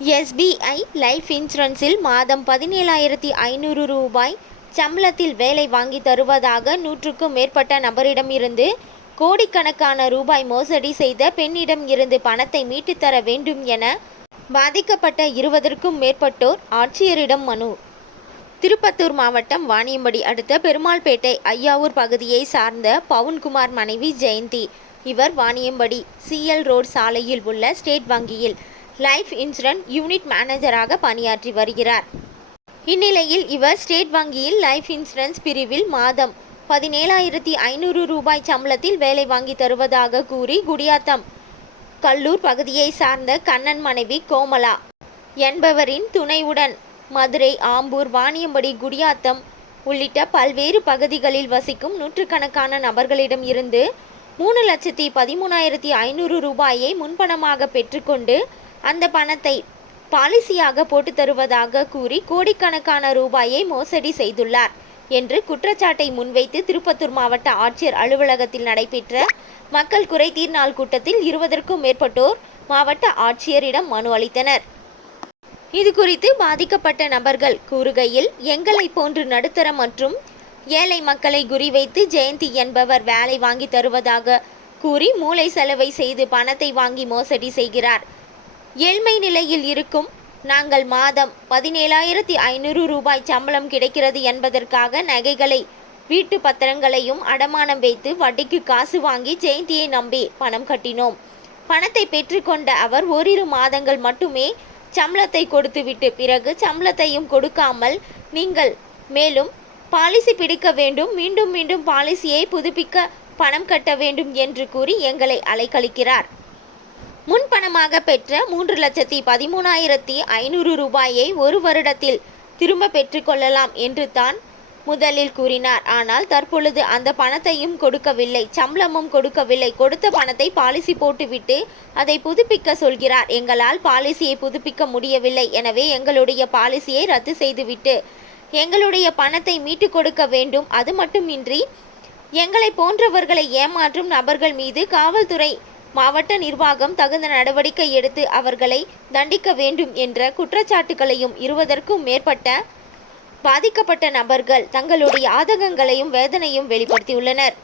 SBI life இன்சூரன்ஸில் மாதம் 17,500 ரூபாய் சம்பளத்தில் வேலை வாங்கி தருவதாக 100க்கும் மேற்பட்ட நபரிடமிருந்து கோடிக்கணக்கான ரூபாய் மோசடி செய்த பெண்ணிடம் இருந்து பணத்தை மீட்டுத் தர வேண்டும் என பாதிக்கப்பட்ட 20க்கும் மேற்பட்டோர் ஆட்சியரிடம் மனு. திருப்பத்தூர் மாவட்டம் வாணியம்படி அடுத்த பெருமாள்பேட்டை ஐயாவூர் பகுதியை சார்ந்த பவுன்குமார் மனைவி ஜெயந்தி. இவர் வாணியம்படி சிஎல் ரோடு சாலையில் உள்ள ஸ்டேட் வங்கியில் லைஃப் இன்சூரன்ஸ் யூனிட் மேனேஜராக பணியாற்றி வருகிறார். இந்நிலையில் இவர் ஸ்டேட் வங்கியில் லைஃப் இன்சூரன்ஸ் பிரிவில் மாதம் 17,500 ரூபாய் சம்பளத்தில் வேலை வாங்கி தருவதாக கூறி குடியாத்தம் கல்லூர் பகுதியை சார்ந்த கண்ணன் மனைவி கோமலா என்பவரின் துணையுடன் மதுரை, ஆம்பூர், வாணியம்படி, குடியாத்தம் உள்ளிட்ட பல்வேறு பகுதிகளில் வசிக்கும் நூற்றுக்கணக்கான நபர்களிடம் இருந்து 3,13,500 ரூபாயை முன்பணமாக பெற்றுக்கொண்டு அந்த பணத்தை பாலிசியாக போட்டு தருவதாக கூறி கோடிக்கணக்கான ரூபாயை மோசடி செய்துள்ளார் என்று குற்றச்சாட்டை முன்வைத்து திருப்பத்தூர் மாவட்ட ஆட்சியர் அலுவலகத்தில் நடைபெற்ற மக்கள் குறைதீர் நாள் கூட்டத்தில் 20க்கும் மேற்பட்டோர் மாவட்ட ஆட்சியரிடம் மனு அளித்தனர். இது குறித்து பாதிக்கப்பட்ட நபர்கள் கூறுகையில், எங்களை போன்று நடுத்தர மற்றும் ஏழை மக்களை குறிவைத்து ஜெயந்தி என்பவர் வேலை வாங்கி தருவதாக கூறி மூளை செலவை செய்து பணத்தை வாங்கி மோசடி செய்கிறார். ஏழ்மை நிலையில் இருக்கும் நாங்கள் மாதம் 17,500 ரூபாய் சம்பளம் கிடைக்கிறது என்பதற்காக நகைகளை, வீட்டு பத்திரங்களையும் அடமானம் வைத்து வட்டிக்கு காசு வாங்கி ஜெயந்தியை நம்பி பணம் கட்டினோம். பணத்தை பெற்றுக்கொண்ட அவர் ஓரிரு மாதங்கள் மட்டுமே சம்பளத்தை கொடுத்துவிட்டு பிறகு சம்பளத்தையும் கொடுக்காமல் நீங்கள் மேலும் பாலிசி பிடிக்க வேண்டும், மீண்டும் மீண்டும் பாலிசியை புதுப்பிக்க பணம் கட்ட வேண்டும் என்று கூறி எங்களை அலைக்கழிக்கிறார். முன்பணமாக பெற்ற 3,13,500 ரூபாயை ஒரு வருடத்தில் திரும்ப பெற்றுக்கொள்ளலாம் என்று தான் முதலில் கூறினார். ஆனால் தற்பொழுது அந்த பணத்தையும் கொடுக்கவில்லை, சம்பளமும் கொடுக்கவில்லை. கொடுத்த பணத்தை பாலிசி போட்டுவிட்டு அதை புதுப்பிக்க சொல்கிறார். எங்களால் பாலிசியை புதுப்பிக்க முடியவில்லை. எனவே எங்களுடைய பாலிசியை ரத்து செய்துவிட்டு எங்களுடைய பணத்தை மீட்டு கொடுக்க வேண்டும். அது மட்டுமின்றி எங்களை போன்றவர்களை ஏமாற்றும் நபர்கள் மீது காவல்துறை, மாவட்ட நிர்வாகம் தகுந்த நடவடிக்கை எடுத்து அவர்களை தண்டிக்க வேண்டும் என்ற குற்றச்சாட்டுகளையும் 20க்கும் மேற்பட்ட பாதிக்கப்பட்ட நபர்கள் தங்களுடைய ஆதங்கங்களையும் வேதனையும் வெளிப்படுத்தியுள்ளனர்.